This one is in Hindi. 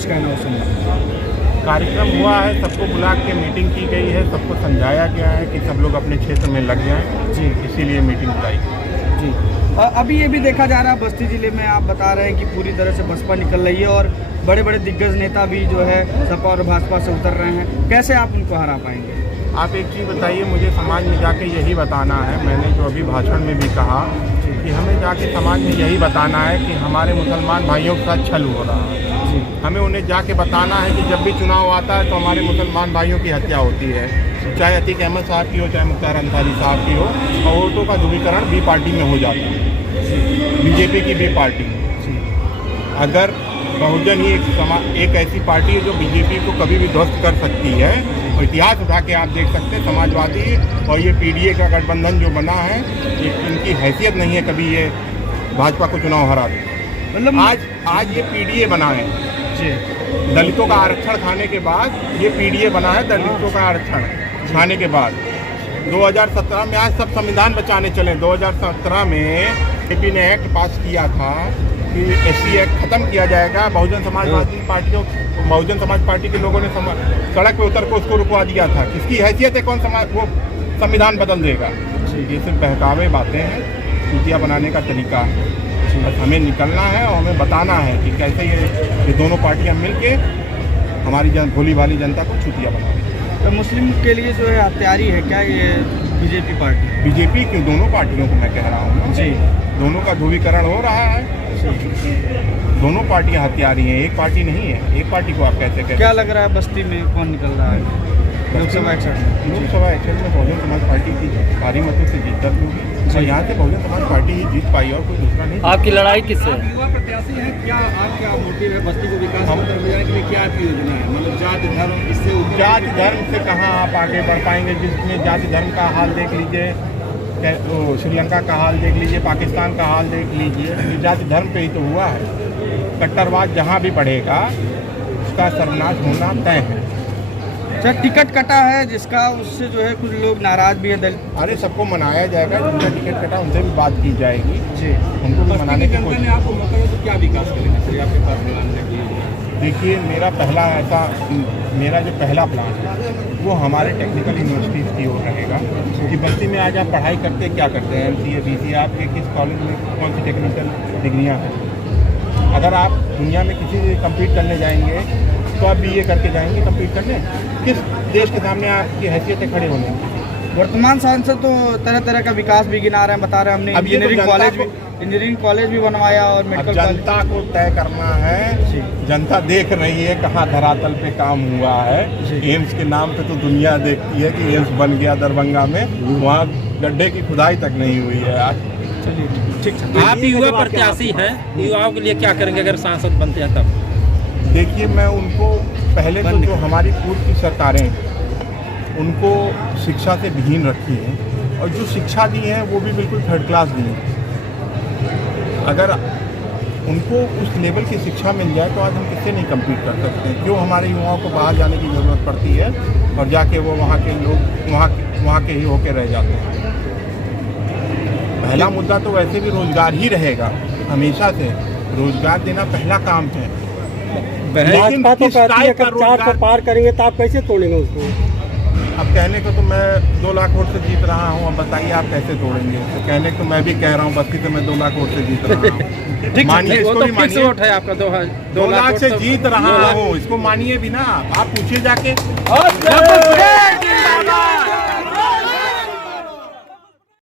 कुछ कहना है उस संबंध? कार्यक्रम हुआ है, सबको बुला के मीटिंग की गई है, सबको समझाया गया है कि सब लोग अपने क्षेत्र में लग जाएं जी, इसीलिए मीटिंग बुलाई जी। अभी ये भी देखा जा रहा है बस्ती ज़िले में, आप बता रहे हैं कि पूरी तरह से बसपा निकल रही है और बड़े बड़े दिग्गज नेता भी जो है सपा और भाजपा से उतर रहे हैं, कैसे आप उनको हरा पाएंगे? आप एक चीज़ बताइए, मुझे समाज में जाके यही बताना है, मैंने जो अभी भाषण में भी कहा कि हमें जाके समाज में यही बताना है कि हमारे मुसलमान भाइयों के साथ छल हो रहा है। हमें उन्हें जाके बताना है कि जब भी चुनाव आता है तो हमारे मुसलमान भाइयों की हत्या होती है, चाहे अतीक अहमद साहब की हो, चाहे मुख्तार अंसारी साहब की हो, और वोटों का ध्रुवीकरण बी पार्टी में हो जाता है, बीजेपी की बी पार्टी। अगर बहुजन ही एक ऐसी पार्टी है जो बीजेपी को कभी भी ध्वस्त कर सकती है, और इतिहास उठा के आप देख सकते हैं, समाजवादी और ये पीडीए का गठबंधन जो बना है, इनकी हैसियत नहीं है कभी ये भाजपा को चुनाव हरा दे। मतलब आज ये पीडीए बना है जी, दलितों का आरक्षण खाने के बाद ये पीडीए बना है, दलितों का आरक्षण खाने के बाद 2017 में। आज सब संविधान बचाने चले। 2017 में एपी ने एक्ट पास किया था कि एससी एक्ट खत्म किया जाएगा, बहुजन समाजवादी पार्टियों, बहुजन समाज पार्टी के लोगों ने सड़क पे उतर को उसको रुकवा दिया था। किसकी हैसियत है, कौन समाज वो संविधान बदल देगा? ये सिर्फ बहकावे बातें हैं, चुतिया बनाने का तरीका है। बस हमें निकलना है और हमें बताना है कि कैसे ये दोनों पार्टियां मिलके हमारी भोली भाली जनता को चुतिया बना रही है। तो मुस्लिम के लिए जो है हत्यारी है क्या ये बीजेपी पार्टी? बीजेपी क्यों, दोनों पार्टियों को मैं कह रहा हूँ जी, दोनों का ध्रुवीकरण हो रहा है। दोनों पार्टियां हत्यारी हैं, एक पार्टी नहीं है। एक पार्टी को आप कैसे कहते? क्या लग रहा है बस्ती में कौन निकल रहा है लोकसभा एक्शन में? बहुजन समाज पार्टी की भारी मतों से जीत दर्ज होगी और यहाँ से बहुजन समाज पार्टी ही जीत पाई और कोई दूसरा नहीं। आपकी लड़ाई किससे? युवा प्रत्याशी हैं, क्या आपका मोटिव है बस्ती को विकास की तरफ ले जाने के लिए? क्या आपकी योजना है? मतलब जाति धर्म, इससे जाति धर्म से कहाँ आप आगे बढ़ पाएंगे? जिसमें जाति धर्म का हाल देख लीजिए, श्रीलंका का हाल देख लीजिए, पाकिस्तान का हाल देख लीजिए, जाति धर्म पे ही तो हुआ है। कट्टरवाद जहाँ भी बढ़ेगा उसका सर्वनाश होना तय है। अच्छा, टिकट कटा है जिसका, उससे जो है कुछ लोग नाराज भी है दलित। अरे सबको मनाया जाएगा, जिनका टिकट कटा उनसे भी बात की जाएगी जी, उनको भी मनाने की कोशिश। आपको मौका दे तो क्या विकास करेंगे फिर आपके पास बनाने के लिए? देखिए, मेरा जो पहला प्लान है वो हमारे टेक्निकल यूनिवर्सिटीज़ की ओर रहेगा कि बस्ती में आज आप पढ़ाई करते क्या करते हैं, MCA BCA, आपके किस कॉलेज में कौन सी टेक्निकल डिग्रियाँ हैं। अगर आप दुनिया में किसी से कम्पीट करने जाएंगे तो आप BA करके जाएंगे कम्पीट करने? किस देश के सामने आपकी हैसियतें खड़े होने? वर्तमान सांसद तो तरह तरह का विकास भी गिना रहे हैं, बता रहे हैं हमने इंजीनियरिंग कॉलेज भी बनवाया और मेडिकल। जनता को तय करना है, जनता देख रही है कहाँ धरातल पे काम हुआ है। एम्स के नाम पे तो दुनिया देखती है कि एम्स बन गया दरभंगा में, वहाँ गड्ढे की खुदाई तक नहीं हुई है आज। चलिए ठीक। आप युवा प्रत्याशी हैं, युवाओं के लिए क्या करेंगे अगर सांसद बनते हैं तब? देखिए, मैं उनको पहले तो जो हमारी पूर्व की सरकारें उनको शिक्षा से विहीन रखी हैं और जो शिक्षा दी है वो भी बिल्कुल थर्ड क्लास दी है। अगर उनको उस लेवल की शिक्षा मिल जाए तो आज हम किससे नहीं कम्पीट कर सकते हैं। क्यों हमारे युवाओं को बाहर जाने की ज़रूरत पड़ती है और जाके वो वहाँ के लोग वहाँ के ही होके रह जाते हैं। पहला मुद्दा तो वैसे भी रोजगार ही रहेगा, हमेशा से रोजगार देना पहला काम है। लेकिन तो कहती है कि 400 पार करेंगे तो आप कैसे तोड़ेंगे उसको? अब कहने को तो मैं 2 लाख वोट से जीत रहा हूँ, अब बताइए आप कैसे तोड़ेंगे? तो कहने को मैं भी कह रहा हूँ, बस्ती तो मैं 2 लाख वोट से जीत रहा हूँ। मानिए, इसको भी मानिए, वोट है आपका 2 लाख से जीत रहा हूँ, इसको मानिए भी ना। आप पूछिए जाके।